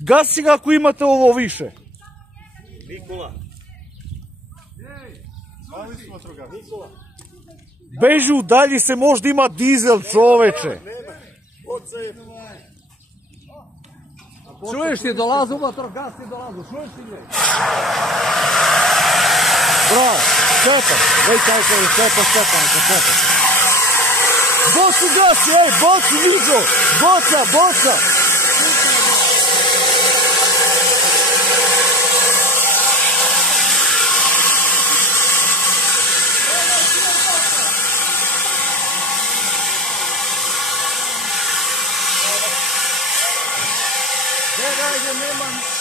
Gasi ga ako imate ovo više. Nikola. Beži u dalji se, možda ima dizel, čoveče. Čuješ ti dolazu, vatrogas ti dolazu, čuješ ti gdje? Bravo, Stepan, vej kako je Stepan. Bocu gasi, ej, bocu vidio, boca. Gdje ga je, nema...